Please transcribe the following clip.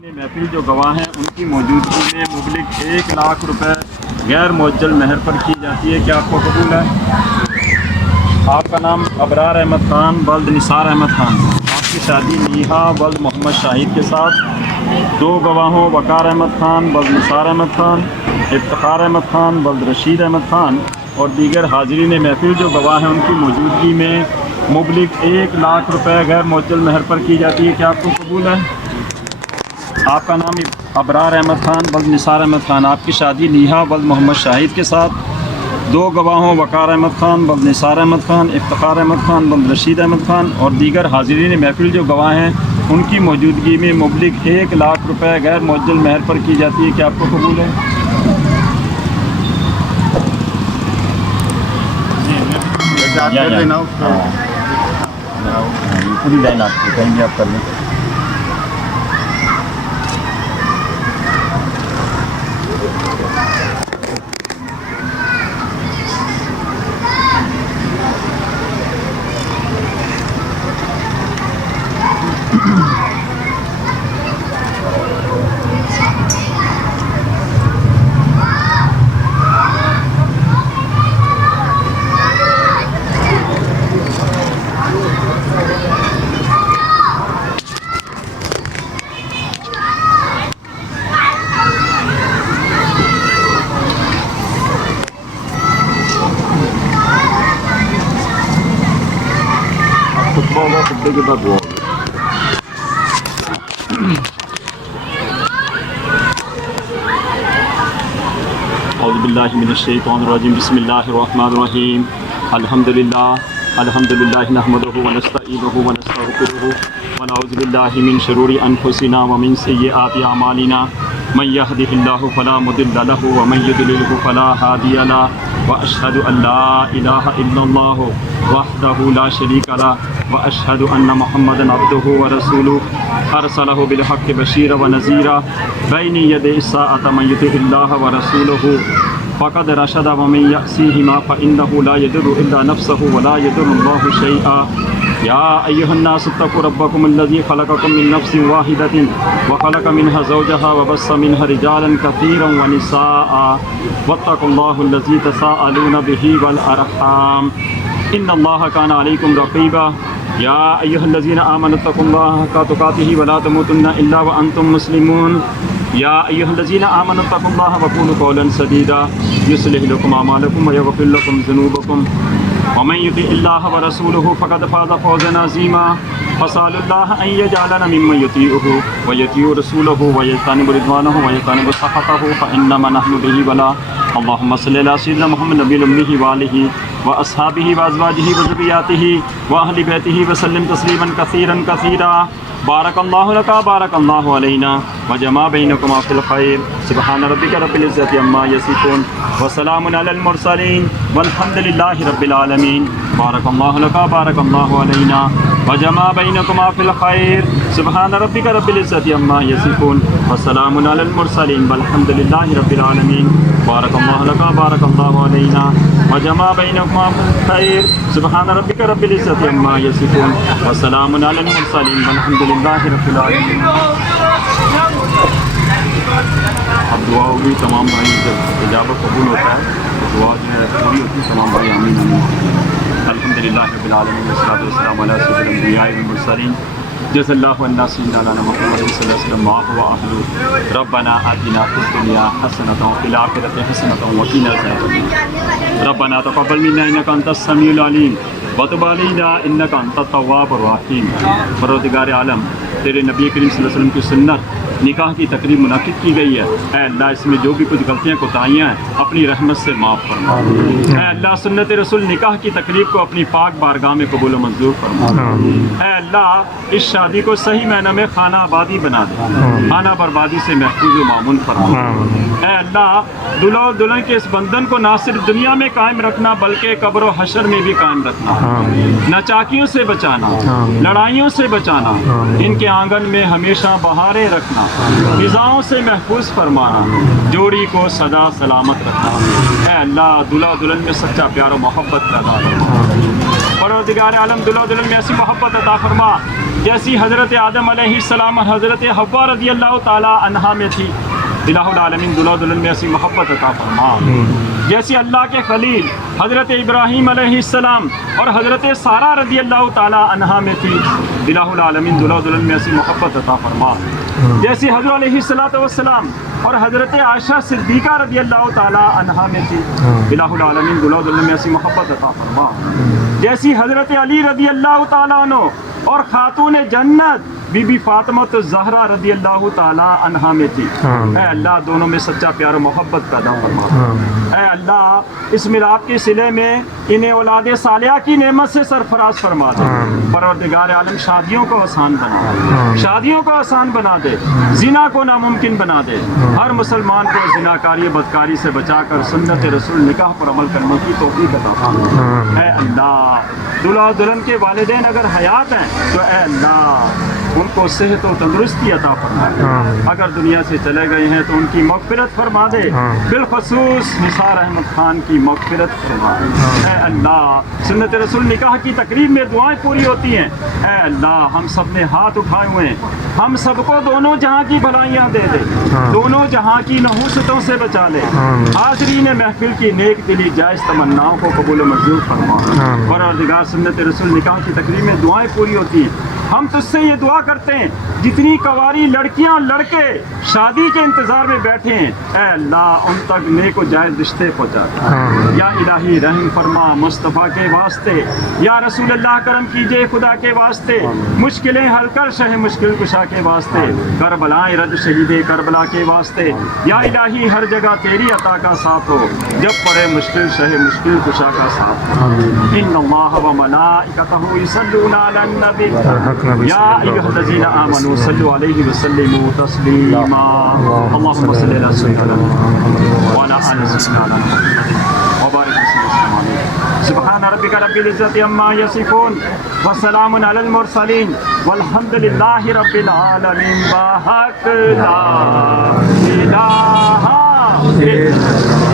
محفل جو گواہ ہیں ان کی موجودگی میں مبلغ 1,00,000 روپے غیر معجل مہر پر کی جاتی ہے. کیا آپ کو قبول ہے؟ آپ کا نام ابرار احمد خان ولد نثار احمد خان. آپ کی شادی نیہا ولد محمد شاہد کے ساتھ 2 گواہوں وقار احمد خان ولد نثار احمد خان، افتخار احمد خان ولد رشید احمد خان اور دیگر حاضرین محفل جو گواہ ہیں ان کی موجودگی میں مبلغ 1,00,000 روپے غیر معجل مہر پر کی جاتی ہے. کیا آپ کو قبول ہے؟ آپ کا نام ابرار احمد خان ولد نثار احمد خان. آپ کی شادی نیہا ولد محمد شاہد کے ساتھ 2 گواہوں وقار احمد خان ولد نثار احمد خان، افتخار احمد خان ولد رشید احمد خان اور دیگر حاضرین محفل جو گواہ ہیں ان کی موجودگی میں مبلغ 1,00,000 روپے غیر معجل مہر پر کی جاتی ہے. کیا آپ کو قبول ہے؟ پوری لائن آپ کو کہیں گے آپ کر لیں. خطبہ ہوگا، خطبے کے بعد دعا ہوگی. اعوذ باللہ من الشیطان الرجیم. بسم اللہ الرحمن الرحیم. الحمدللہ نحمدہ ونستعینہ ونستغفرہ ونعوذ باللہ من شرور انفسنا ومن سیئات اعمالنا. من یہدہ اللہ فلا مضل لہ ومن یضللہ فلا ہادی لہ واشہد ان لا الہ الا اللہ وحدہ لا شریک لہ واشہد ان محمدا عبدہ ورسولہ ارسلہ بالحق بشیرا ونذیرا بین یدی الساعۃ من یطع اللہ ورسولہ فقد رشد ومن یعصیہما فانہ لا یضر الا نفسہ ولا یضر اللہ شیئا. یا ایھا الناس اتقوا ربکم الذی خلقکم من نفس واحدۃ وخلق منها زوجها وبث منها رجالا کثیرا ونساء واتقوا اللہ الذی تساءلون به والارحام ان اللہ کان علیکم رقیبا. یا ایھا الذین آمنوا اتقوا اللہ حق تقاتہ ولا تموتن الا وانتم مسلمون. یا ایھا الذین آمنوا اتقوا اللہ وقولوا قولا سدیدا یصلح لکم اعمالکم ویغفر لکم ذنوبکم ومن یطع اللہ ورسولہ فقد فاز فوزا عظیما. فاسألوا اللہ ان یجعلنا ممن یطیعہ ویطیع رسولہ ویجتنب رضوانہ ویجتنب سخطہ فانما نحن به ولا. اللهم صل على سيدنا محمد النبي الأمي وآله وأصحابه وأزواجه وذرياته وأهل بيته وسلم تسليما كثيرا كثيرا. بارك الله لك بارك الله علينا وجمع بينكما في الخير. سبحان ربك رب العزة عما يصفون وسلام على المرسلين والحمد لله رب العالمين. بارك الله لك بارك الله علينا وجمع بينكما في الخير. سبحان ربك رب العزة عما يصفون وسلام على المرسلين والحمد لله رب العالمين. بارك الله لك بارك الله علينا وجمع بينكما في الخير. سبحان ربك رب العزة عما يصفون وسلام على المرسلين والحمد لله رب العالمين. اب دعا ہوگی تمام بھائی، جب اجابت قبول ہوتا ہے دعا جو ہے پوری ہوتی ہے. تمام بھائی آمین آمین. الحمدللہ رب العالمین والصلاۃ والسلام علی سید الانبیاء والمرسلین. جزا اللہ عنا سیدنا محمد صلی اللہ علیہ وسلم ما هو اہلہ. ربنا آتنا فی الدنیا حسنۃ وفی الآخرۃ حسنۃ وقنا عذاب النار. ربنا تقبل منا انک انت السمیع العلیم وتب علینا انک انت التواب الرحیم. پروردگار عالم، تیرے نبی کریم صلی اللہ علیہ وسلم کی سنت نکاح کی تقریب منعقد کی گئی ہے. اے اللہ اس میں جو بھی کچھ غلطیاں کوتاہیاں ہیں اپنی رحمت سے معاف فرما. اے اللہ سنت رسول نکاح کی تقریب کو اپنی پاک بارگاہ میں قبول و منظور فرما. اے اللہ اس شادی کو صحیح معنی میں خانہ آبادی بنا دے، خانہ بربادی سے محفوظ و مامون فرما. اے اللہ دلہا و دلہن کے اس بندھن کو نہ صرف دنیا میں قائم رکھنا بلکہ قبر و حشر میں بھی قائم رکھنا. ناچاکیوں سے بچانا، لڑائیوں سے بچانا، ان کے آنگن میں ہمیشہ بہاریں رکھنا، فضاؤں سے محفوظ فرمانا، جوڑی کو سدا سلامت رکھنا. اے اللہ دلہا دلہن میں سچا پیار و محبت پیدا کرنا. پروردگار عالم دل و دلن میں ایسی محبت عطا فرما جیسی حضرت آدم علیہ السلام اور حضرت حوا رضی اللہ تعالی عنہا میں تھی. الہ العالمین دل و دلن میں ایسی محبت عطا فرما جیسی اللہ کے خلیل حضرت ابراہیم علیہ السلام اور حضرت سارہ رضی اللہ تعالی عنہا میں تھی. الہ العالمین دل و دلن میں ایسی محبت عطا فرما جیسی حضرت علیہ السلام اور حضرت عائشہ صدیقہ رضی اللہ تعالی عنہا میں تھی. الہ العالمین دل و دلن میں ایسی محبت عطا فرما جیسی حضرت علی رضی اللہ تعالیٰ عنہ اور خاتون جنت بی بی فاطمہ الزہرا رضی اللہ تعالی عنہا میں تھی. اے اللہ دونوں میں سچا پیار و محبت پیدا فرما. اے اللہ اس میلاد کے صلے میں انہیں اولاد صالحہ کی نعمت سے سرفراز فرما دے. پروردگار عالم شادیوں کو آسان بنا دے, شادیوں کو آسان بنا دے, زنا کو ناممکن بنا دے. ہر مسلمان کو زناکاری بدکاری سے بچا کر سنت رسول نکاح پر عمل کرنے کی توفیق عطا فرما. اے اللہ دلہا و دلہن کے والدین اگر حیات ہیں تو اے اللہ ان کو صحت و تندرستی عطا فرما. اگر دنیا سے چلے گئے ہیں تو ان کی مغفرت فرما دے. بالخصوص نثار احمد خان کی مغفرت فرما. اے اللہ سنت رسول نکاح کی تقریب میں دعائیں پوری ہوتی ہیں. اے اللہ ہم سب نے ہاتھ اٹھائے ہوئے ہیں, ہم سب کو دونوں جہاں کی بھلائیاں دے دے, دونوں جہاں کی نحوستوں سے بچا لے. حاضرین محفل کی نیک دلی جائز تمناؤں کو قبول و منظور فرما. پروردگار سنت رسول نکاح کی تقریب میں دعائیں پوری ہوتی ہیں. ہم تجھ سے یہ دعا کرتے ہیں جتنی کواری لڑکیاں لڑکے شادی کے انتظار میں بیٹھے ہیں اے اللہ ان تک نیک و جائز رشتے پہنچا. یا الہی رحم فرما مصطفیٰ کے واسطے. یا رسول اللہ کرم کیجئے خدا کے واسطے. مشکلیں حل کر شہ مشکل کشا کے واسطے. کربلائیں رد شہید کربلا کے واسطے. یا الہی ہر جگہ تیری عطا کا ساتھ ہو جب پڑے مشکل شہ مشکل کشا کا ساتھ ہو. ان اللہ و ملائکتہ یصلون علی النبی یا ایھا الذین آمنوا صلوا علیہ وسلموا تسلیما. اللهم صل علی سیدنا محمد وعلی آل سیدنا محمد وبارک وسلم علیہ. سبحان ربک رب العزۃ عما یصفون وسلام علی المرسلین والحمد للہ رب العالمین. بحق لا الہ الا